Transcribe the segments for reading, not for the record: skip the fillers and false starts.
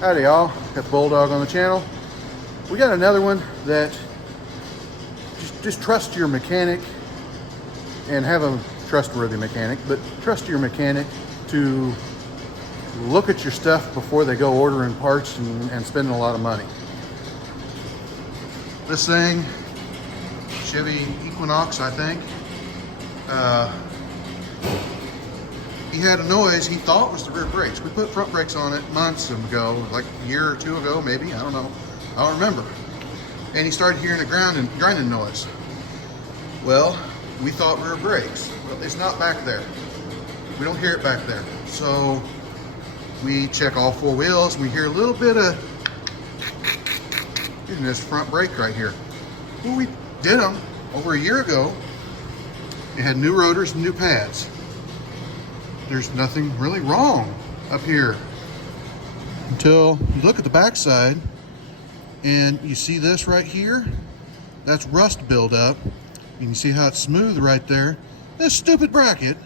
Howdy y'all, got the Bulldog on the channel. We got another one that just trust your mechanic and have a trustworthy mechanic, but trust your mechanic to look at your stuff before they go ordering parts and spending a lot of money. This thing, Chevy Equinox, I think, he had a noise he thought was the rear brakes. We put front brakes on it months ago, like a year or two ago, maybe, I don't know. I don't remember. And he started hearing a grinding noise. Well, we thought rear brakes. Well, it's not back there. We don't hear it back there. So we check all four wheels. We hear a little bit of in this front brake right here. Well, we did them over a year ago. It had new rotors and new pads. There's nothing really wrong up here until you look at the backside and you see this right here. That's rust buildup. You can see how it's smooth right there. This stupid bracket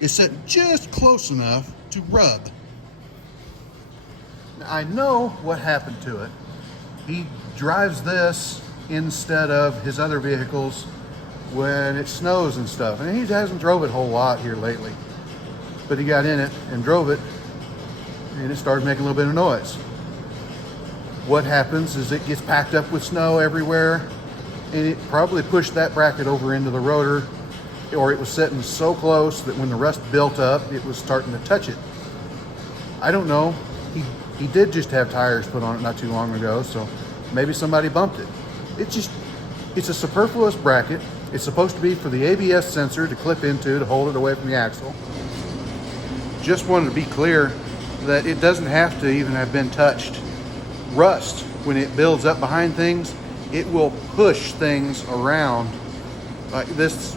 is set just close enough to rub. Now, I know what happened to it. He drives this instead of his other vehicles when it snows and stuff. And he hasn't drove it a whole lot here lately. But he got in it and drove it, and it started making a little bit of noise. What happens is it gets packed up with snow everywhere, and it probably pushed that bracket over into the rotor, or it was sitting so close that when the rust built up, it was starting to touch it. I don't know. He did just have tires put on it not too long ago, so maybe somebody bumped it. It's a superfluous bracket. It's supposed to be for the ABS sensor to clip into to hold it away from the axle. Just wanted to be clear that it doesn't have to even have been touched. Rust, when it builds up behind things, it will push things around. Like this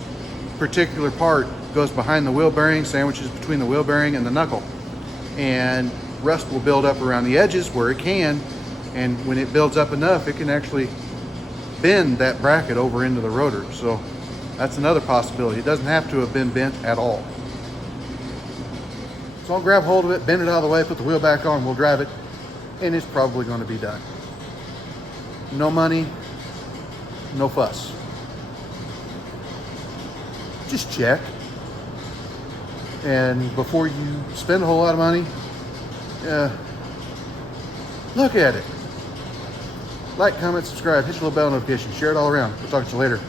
particular part goes behind the wheel bearing, sandwiches between the wheel bearing and the knuckle. And rust will build up around the edges where it can, and when it builds up enough, it can actually bend that bracket over into the rotor. So that's another possibility. It doesn't have to have been bent at all. So I'll grab hold of it, bend it out of the way, put the wheel back on, we'll drive it, and it's probably going to be done. No money, no fuss. Just check. And before you spend a whole lot of money, look at it. Like, comment, subscribe, hit the little bell notification, share it all around. We'll talk to you later.